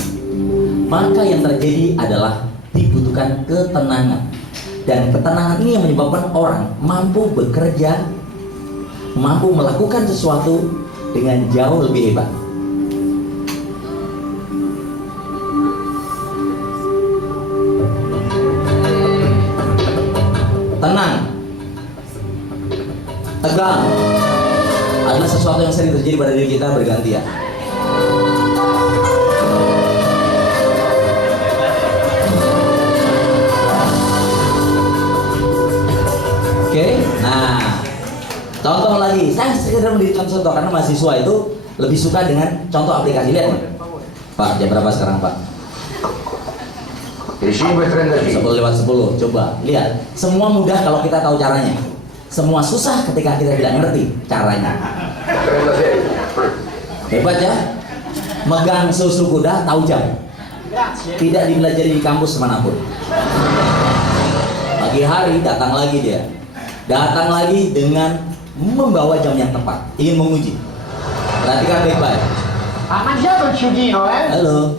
maka yang terjadi adalah dibutuhkan ketenangan. Dan ketenangan ini yang menyebabkan orang mampu bekerja, mampu melakukan sesuatu dengan jauh lebih hebat. Tenang, tegang adalah sesuatu yang sering terjadi pada diri kita bergantian. Oke, nah contoh lagi. Saya sekedar memberikan contoh karena mahasiswa itu lebih suka dengan contoh aplikasi. Lihat, Pak, jam berapa sekarang, Pak? 10 lewat 10. Coba lihat, semua mudah kalau kita tahu caranya. Semua susah ketika kita tidak ngerti caranya. Hebat ya? Megang susu kuda, tahu jam. Tidak dipelajari di kampus manapun. Pagi hari datang lagi dia. Datang lagi dengan membawa jam yang tepat, ingin menguji. Perhatikan baik-baik. Ha mangiato il ciudino, eh? Halo,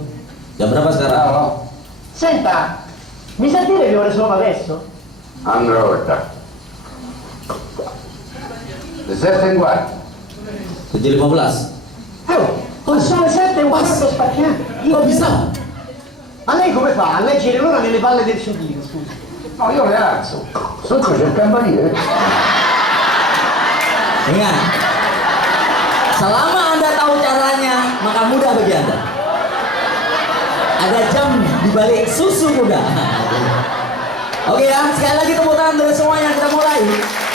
jam berapa sekarang? Senta, mi sa dire che ore sono adesso? Allora, le 7:15. 7.15. Ma sono le 7:15 spacchiate. Kok bisa? Ma lei come fa a leggere l'ora nelle palle del ciudino, scusa? No, io le alzo. Sotto c'è il campanile. Ingat, selama Anda tahu caranya, maka mudah bagi Anda. Ada jam di balik susu kuda. Oke ya, sekali lagi tepuk tangan dari semuanya. Kita mulai.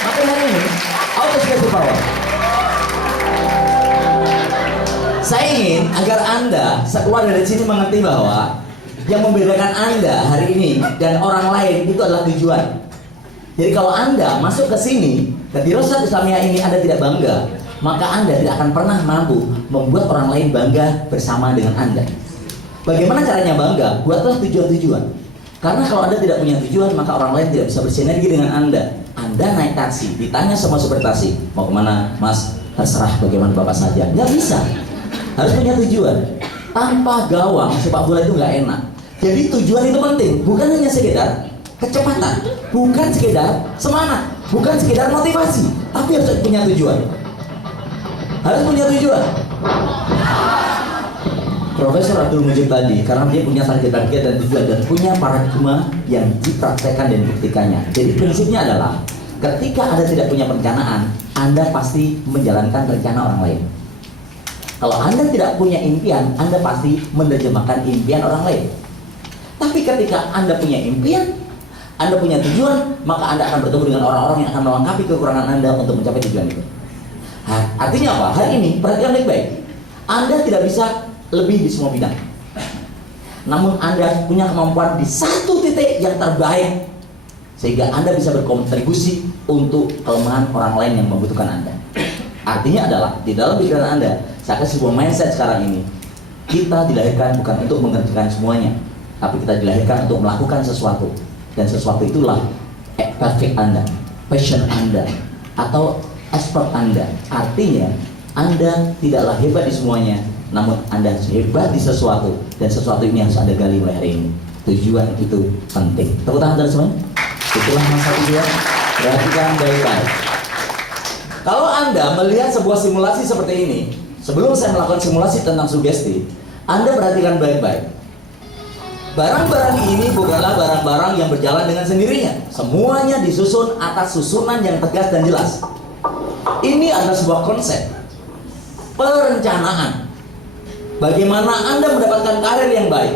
Maka hari ini, autosuggestive power. Saya ingin agar Anda keluar dari sini mengerti bahwa yang membedakan Anda hari ini dan orang lain itu adalah tujuan. Jadi kalau Anda masuk ke sini, ke Dirosat Islamiyah ini Anda tidak bangga, maka Anda tidak akan pernah mampu membuat orang lain bangga bersama dengan Anda. Bagaimana caranya bangga? Buatlah tujuan-tujuan. Karena kalau Anda tidak punya tujuan, maka orang lain tidak bisa bersinergi dengan Anda. Anda naik taksi, ditanya sama supir taksi, mau kemana, Mas? Terserah, bagaimana Bapak saja. Nggak bisa. Harus punya tujuan. Tanpa gawang sepak bola itu nggak enak. Jadi tujuan itu penting, bukan hanya sekedar kecepatan, bukan sekedar semangat, bukan sekedar motivasi, tapi harus punya tujuan. Harus punya tujuan. Profesor Abdul Mujib tadi, karena dia punya target-target dan tujuan dan punya paradigma yang dipraktekkan dan dibuktikannya. Jadi prinsipnya adalah ketika Anda tidak punya perencanaan, Anda pasti menjalankan rencana orang lain. Kalau Anda tidak punya impian, Anda pasti menerjemahkan impian orang lain. Tapi ketika Anda punya impian, Anda punya tujuan, maka Anda akan bertemu dengan orang-orang yang akan melengkapi kekurangan Anda untuk mencapai tujuan itu. Artinya apa? Hari ini, perhatikan baik-baik. Anda tidak bisa lebih di semua bidang. Namun Anda punya kemampuan di satu titik yang terbaik. sehingga Anda bisa berkontribusi untuk kelemahan orang lain yang membutuhkan Anda. Artinya adalah di dalam pikiran Anda, saya kasih sebuah mindset sekarang ini, kita dilahirkan bukan untuk mengerjakan semuanya, tapi kita dilahirkan untuk melakukan sesuatu, dan sesuatu itulah perfect Anda, passion Anda, atau expert Anda. Artinya Anda tidaklah hebat di semuanya, namun Anda hebat di sesuatu, dan sesuatu ini harus Anda gali mulai hari ini. Tujuan itu penting. Tepuk tangan dari semuanya. Itulah masa tujuan. Perhatikan baik-baik. Kalau Anda melihat sebuah simulasi seperti ini, sebelum saya melakukan simulasi tentang sugesti, Anda perhatikan baik-baik. Barang-barang ini bukanlah barang-barang yang berjalan dengan sendirinya. Semuanya disusun atas susunan yang tegas dan jelas. Ini adalah sebuah konsep perencanaan. Bagaimana Anda mendapatkan karir yang baik?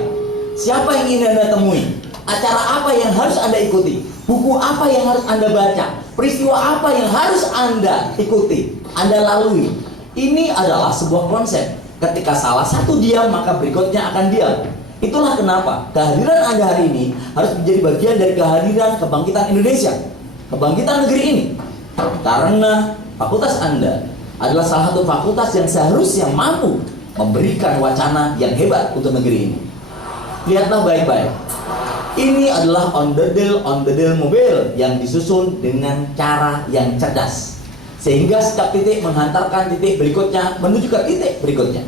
Siapa yang ingin Anda temui? Acara apa yang harus Anda ikuti? Buku apa yang harus Anda baca? Peristiwa apa yang harus Anda ikuti, Anda lalui? Ini adalah sebuah konsep. Ketika salah satu diam, maka berikutnya akan diam. Itulah kenapa kehadiran Anda hari ini harus menjadi bagian dari kehadiran kebangkitan Indonesia, kebangkitan negeri ini. Karena fakultas Anda adalah salah satu fakultas yang seharusnya mampu memberikan wacana yang hebat untuk negeri ini. Lihatlah baik-baik. Ini adalah onderdil mobil yang disusun dengan cara yang cerdas, sehingga setiap titik menghantarkan titik berikutnya menuju ke titik berikutnya.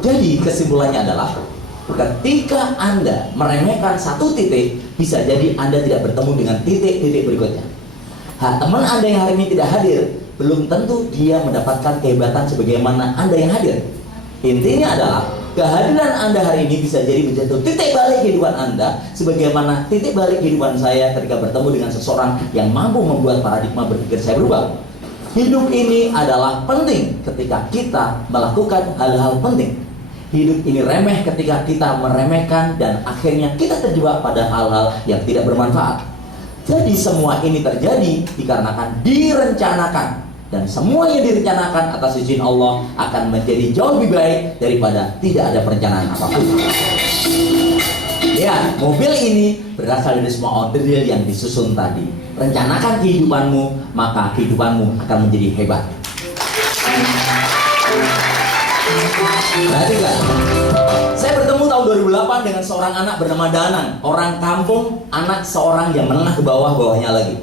Jadi kesimpulannya adalah, ketika Anda meremehkan satu titik, bisa jadi Anda tidak bertemu dengan titik-titik berikutnya. Teman Anda yang hari ini tidak hadir, belum tentu dia mendapatkan kehebatan sebagaimana Anda yang hadir. Intinya adalah, kehadiran Anda hari ini bisa jadi menjadi titik balik kehidupan Anda, sebagaimana titik balik kehidupan saya ketika bertemu dengan seseorang yang mampu membuat paradigma berpikir saya berubah. Hidup ini adalah penting ketika kita melakukan hal-hal penting. Hidup ini remeh ketika kita meremehkan, dan akhirnya kita terjebak pada hal-hal yang tidak bermanfaat. Jadi semua ini terjadi dikarenakan direncanakan. Dan semua yang direncanakan atas izin Allah akan menjadi jauh lebih baik daripada tidak ada perencanaan apapun. Ya, mobil ini berasal dari semua onderdil yang disusun tadi. Rencanakan kehidupanmu, maka kehidupanmu akan menjadi hebat. Perhatikan, saya bertemu tahun 2008 dengan seorang anak bernama Danang, orang kampung, anak seorang yang menengah ke bawahnya lagi.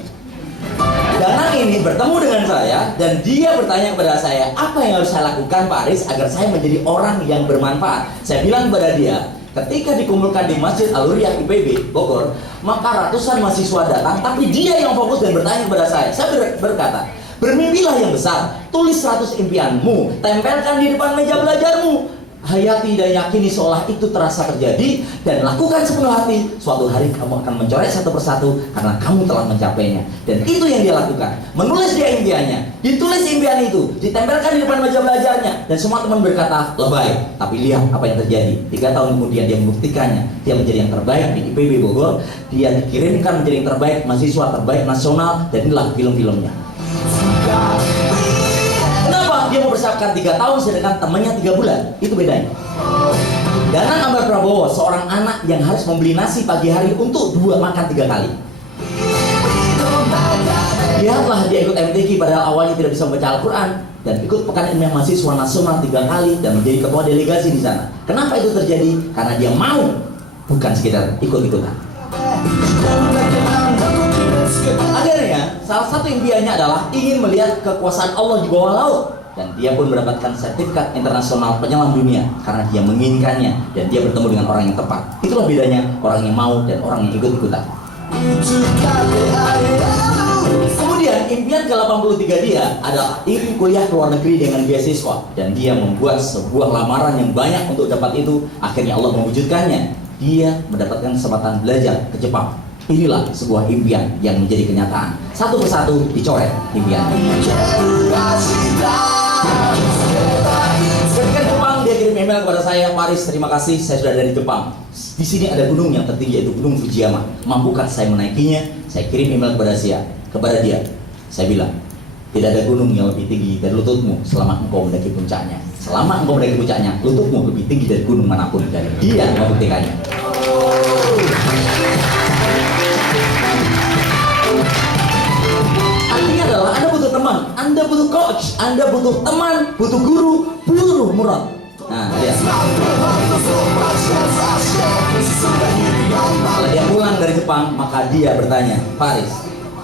Danang ini bertemu dengan saya, dan dia bertanya kepada saya, apa yang harus saya lakukan Pak Aris agar saya menjadi orang yang bermanfaat? Saya bilang kepada dia, ketika dikumpulkan di Masjid Al-Hurriyah IPB Bogor, maka ratusan mahasiswa datang, tapi dia yang fokus dan bertanya kepada saya. Saya berkata, bermimpilah yang besar, tulis 100 impianmu, tempelkan di depan meja belajarmu, hayati dan yakini seolah itu terasa terjadi, dan lakukan sepenuh hati. Suatu hari kamu akan mencoret satu persatu karena kamu telah mencapainya. Dan itu yang dia lakukan, menulis dia impiannya, ditulis impian itu, ditempelkan di depan meja belajarnya, dan semua teman berkata lebay. Tapi lihat apa yang terjadi. 3 tahun kemudian dia membuktikannya. Dia menjadi yang terbaik di IPB Bogor. Dia dikirimkan menjadi yang terbaik, mahasiswa terbaik nasional, dan inilah film-filmnya. Kenapa dia mempersiapkan 3 tahun sedangkan temannya 3 bulan? Itu bedanya. Danang Ambar Prabowo, seorang anak yang harus membeli nasi pagi hari untuk makan 3 kali. Lihatlah, dia ikut MTQ padahal awalnya tidak bisa membaca Al-Quran, dan ikut Pekan Ilmiah Mahasiswa Nasional 3 kali dan menjadi ketua delegasi di sana. Kenapa itu terjadi? Karena dia mau, bukan sekedar ikut-ikutan. Akhirnya, salah satu impiannya adalah ingin melihat kekuasaan Allah di bawah laut, dan dia pun mendapatkan sertifikat internasional penyelam dunia karena dia menginginkannya, dan dia bertemu dengan orang yang tepat. Itulah bedanya orang yang mau dan orang yang ikut-ikutan. Kemudian impian ke-83 dia adalah ingin kuliah ke luar negeri dengan beasiswa, dan dia membuat sebuah lamaran yang banyak untuk dapat itu. Akhirnya Allah mewujudkannya. Dia mendapatkan kesempatan belajar ke Jepang. Inilah sebuah impian yang menjadi kenyataan. Satu persatu dicoret impian. Ketika di Jepang, dia kirim email kepada saya, Paris, terima kasih, saya sudah dari Jepang. Di sini ada gunung yang tertinggi, yaitu Gunung Fujiyama. Mampukah saya menaikinya? Saya kirim email kepada dia. Saya bilang, tidak ada gunung yang lebih tinggi dari lututmu selama engkau mendaki puncaknya. Selama engkau mendaki puncaknya, lututmu lebih tinggi dari gunung manapun. Dan dia membuktikannya. Anda butuh coach, Anda butuh teman, butuh guru, butuh murad. Nah, ya. Kalau dia pulang dari Jepang, maka dia bertanya, Faris,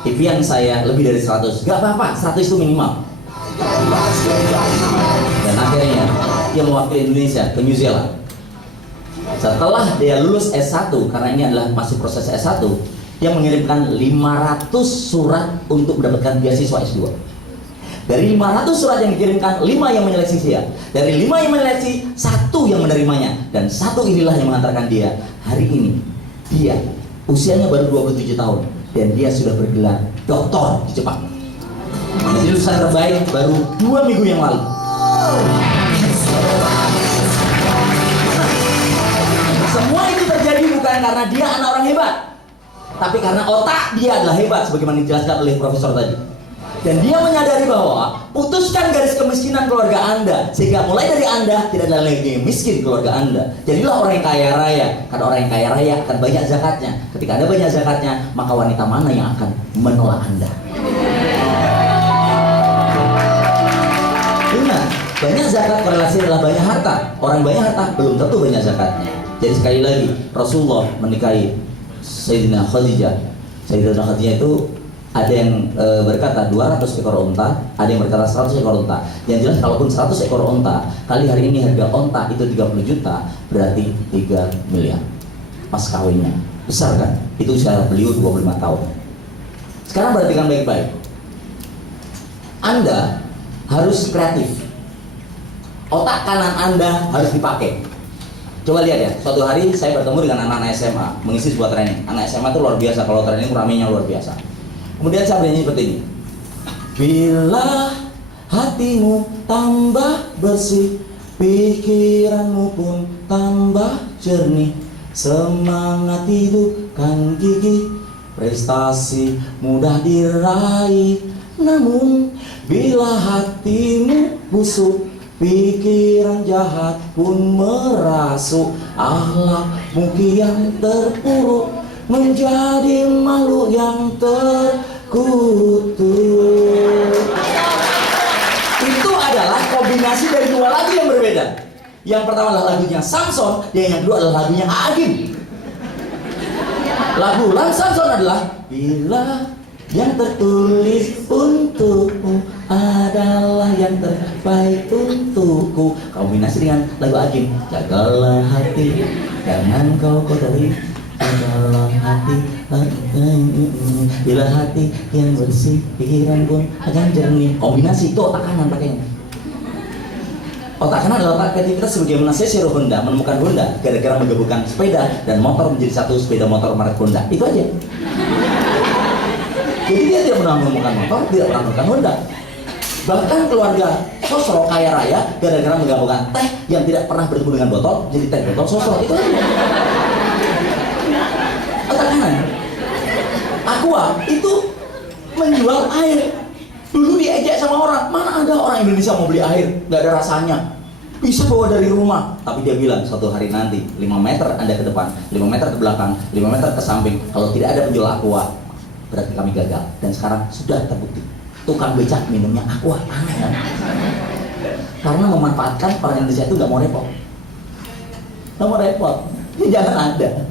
impian saya lebih dari 100. Gak apa-apa, 100 itu minimal. Dan akhirnya dia mewakili Indonesia ke New Zealand. Setelah dia lulus S1, karena ini adalah masih proses S1, dia mengirimkan 500 surat untuk mendapatkan beasiswa S2. Dari 500 surat yang dikirimkan, 5 yang menyeleksi dia. Dari 5 yang menyeleksi, 1 yang menerimanya. Dan 1 inilah yang mengantarkan dia. Hari ini, dia usianya baru 27 tahun. Dan dia sudah bergelar doktor di Jepang. Menjadi lulusan terbaik baru 2 minggu yang lalu. Semua itu terjadi bukan karena dia anak orang hebat, tapi karena otak dia adalah hebat, sebagaimana dijelaskan oleh profesor tadi. Dan dia menyadari bahwa putuskan garis kemiskinan keluarga Anda, sehingga mulai dari Anda tidak ada lagi miskin keluarga Anda. Jadilah orang yang kaya raya, karena orang yang kaya raya akan banyak zakatnya. Ketika Anda banyak zakatnya, maka wanita mana yang akan menolak Anda? Ingat, banyak zakat korelasi adalah banyak harta. Orang banyak harta belum tentu banyak zakatnya. Jadi sekali lagi, Rasulullah menikahi Sayyidina Khadijah. Sayyidina Khadijah itu ada yang berkata 200 ekor unta, ada yang berkata 100 ekor unta. Yang jelas kalaupun 100 ekor unta kali hari ini harga unta itu 30 juta, berarti 3 miliar. Pas kawinnya besar kan? Itu usia beliau 25 tahun. Sekarang perhatikan baik-baik. Anda harus kreatif. Otak kanan Anda harus dipakai. Coba lihat ya, suatu hari saya bertemu dengan anak-anak SMA mengisi sebuah training. Anak SMA itu luar biasa, kalau training ramainya luar biasa. Kemudian saya bernyanyi seperti ini. Bila hatimu tambah bersih, pikiranmu pun tambah jernih, semangat hidup kan gigih, prestasi mudah diraih. Namun bila hatimu busuk, pikiran jahat pun merasuk, akhlakmu kian terpuruk, menjadi makhluk yang terkutuk. Itu adalah kombinasi dari 2 lagu yang berbeda. Yang pertama adalah lagunya Samson, dan yang kedua adalah lagunya Agim. Lagu ulang Samson adalah bila yang tertulis untukmu adalah yang terbaik untukku. Kombinasi dengan lagu Agim, jagalah hati, jangan kau kotori, jagalah hati, bila hati yang bersih, pikiran pun akan jernih. Kombinasi itu otak kanan pakainya. Otak kanan adalah otak kreativitas, sebagaimana Seishiro Honda menemukan Honda gara-gara menggabungkan sepeda dan motor menjadi satu sepeda motor merek Honda. Itu aja. Jadi dia tidak pernah menemukan motor, tidak pernah menemukan Honda. Bahkan keluarga Sosro kaya raya gara-gara menggabungkan teh yang tidak pernah bertemu dengan botol jadi teh botol Sosro. Itu aja. Otak kanan. Aqua itu menjual air. Dulu diejek sama orang, mana ada orang Indonesia mau beli air, nggak ada rasanya. Bisa bawa dari rumah, tapi dia bilang suatu hari nanti 5 meter Anda ke depan, 5 meter ke belakang, 5 meter ke samping, kalau tidak ada penjual Aqua, berarti kami gagal. Dan sekarang sudah terbukti, tukang becak minumnya Aqua. Aneh kan? Karena memanfaatkan orang Indonesia itu nggak mau repot. Nggak mau repot, ini jangan ada.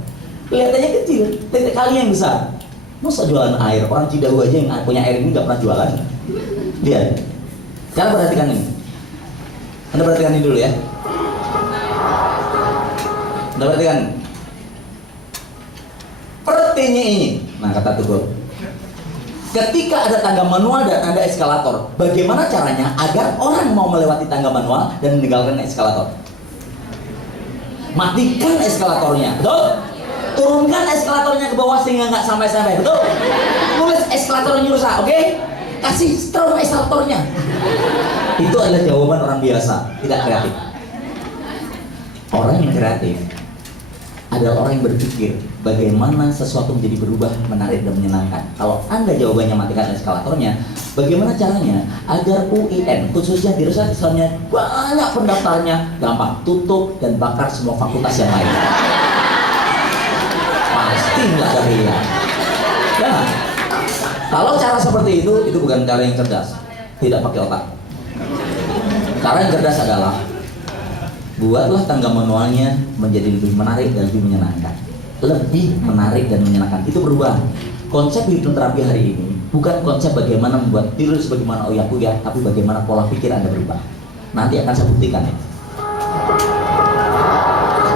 Kelihatannya kecil, titik kali yang besar. Masa jualan air? Orang Cidahu aja yang punya air ini nggak pernah jualan. Lihat. Sekarang perhatikan ini. Anda perhatikan ini dulu ya. Anda perhatikan. Pertinya ini. Nah, kata Tugol. Ketika ada tangga manual dan ada eskalator, bagaimana caranya agar orang mau melewati tangga manual dan meninggalkan eskalator? Matikan eskalatornya, betul? Turunkan eskalatornya ke bawah sehingga nggak sampai-sampai, betul? Tulis eskalatornya rusak, oke? Kasih strum eskalatornya. Itu adalah jawaban orang biasa, tidak kreatif. Orang yang kreatif adalah orang yang berpikir bagaimana sesuatu menjadi berubah, menarik dan menyenangkan. Kalau Anda jawabannya matikan eskalatornya, bagaimana caranya agar UIN khususnya di Rusak Islamnya banyak pendaftarnya? Gampang, tutup dan bakar semua fakultas yang lain. Pasti nggak ada pilihan. Ya, kalau cara seperti itu bukan cara yang cerdas. tidak pakai otak. Cara yang cerdas adalah buatlah tangga manualnya menjadi lebih menarik dan lebih menyenangkan. Lebih menarik dan menyenangkan, itu perubahan. Konsep hipnoterapi hari ini bukan konsep bagaimana membuat tidur sebagaimana oyakuya, tapi bagaimana pola pikir Anda berubah. Nanti akan saya buktikan ya.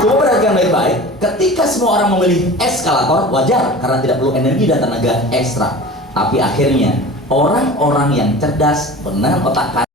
Coba perhatikan baik-baik, ketika semua orang memilih eskalator, wajar karena tidak perlu energi dan tenaga ekstra. Tapi akhirnya orang-orang yang cerdas, benar otak